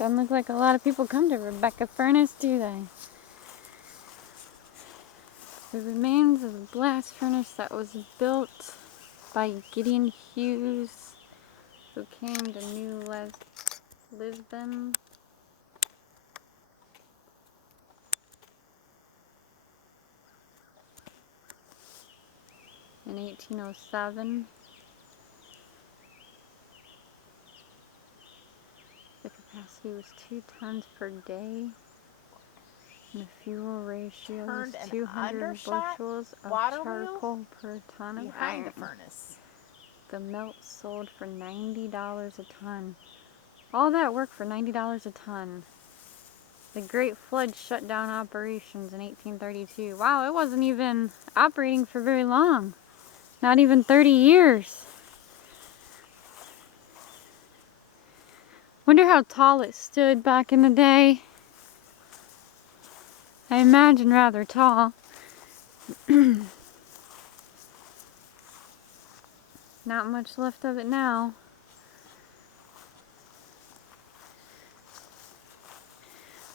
Doesn't look like a lot of people come to Rebecca Furnace, do they? The remains of a blast furnace that was built by Gideon Hughes, who came to New Lisbon. In 1807. The capacity was 2 tons per day. And the fuel ratio was 200 bushels of charcoal per ton of iron. The furnace. The melt sold for $90 a ton. All that work for $90 a ton. The Great Flood shut down operations in 1832. Wow, it wasn't even operating for very long. Not even 30 years. Wonder how tall it stood back in the day. I imagine rather tall. Not much left of it now.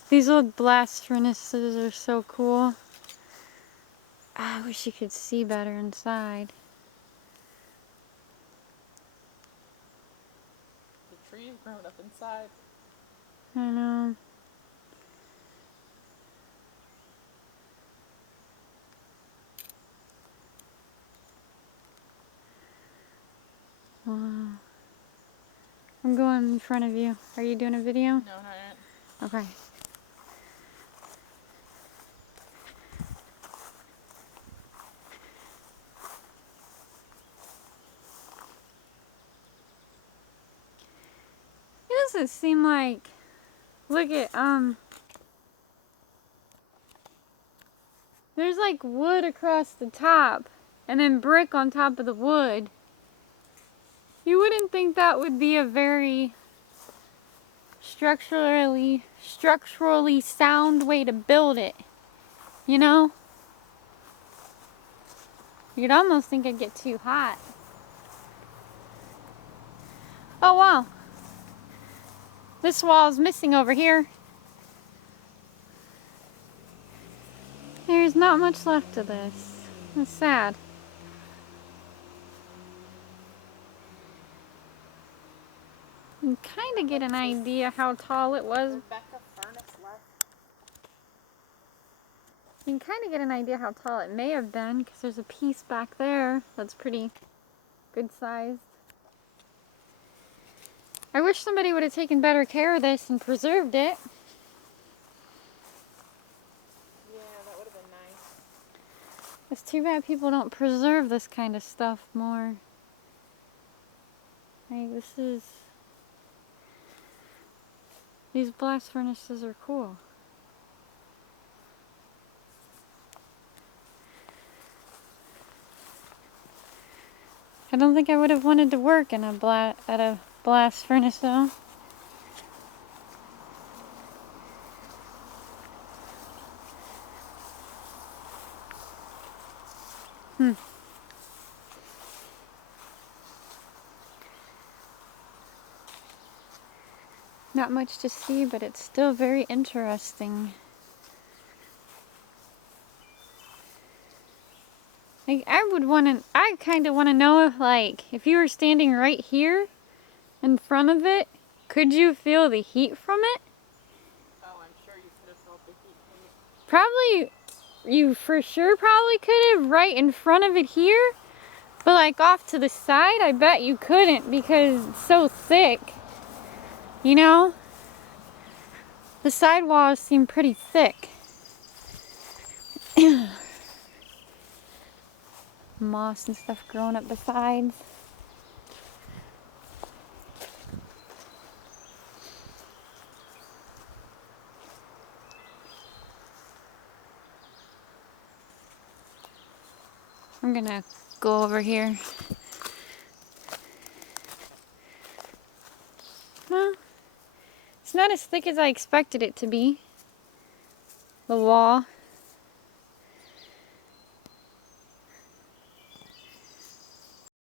These old blast furnaces are so cool. I wish you could see better inside. The tree has grown up inside. I know. Wow. I'm going in front of you. Are you doing a video? No, not yet. Okay. It doesn't seem like... Look at, there's like wood across the top, and then brick on top of the wood. You wouldn't think that would be a very structurally sound way to build it, you know? You'd almost think it'd get too hot. Oh wow, this wall's missing over here. There's not much left of this. It's sad. You can kind of get an idea how tall it was. Rebecca Furnace left. You can kind of get an idea how tall it may have been, because there's a piece back there that's pretty good sized. I wish somebody would have taken better care of this and preserved it. Yeah, that would have been nice. It's too bad people don't preserve this kind of stuff more. Like, these blast furnaces are cool. I don't think I would have wanted to work in at a blast furnace though. Not much to see, but it's still very interesting. Like, I kind of want to know if, like, if you were standing right here in front of it, could you feel the heat from it? Oh, I'm sure you could have felt the heat from it. Probably, you for sure probably could have right in front of it here, but like off to the side, I bet you couldn't because it's so thick. You know? The side walls seem pretty thick. Moss and stuff growing up the sides. I'm gonna go over here. Well, it's not as thick as I expected it to be. The wall.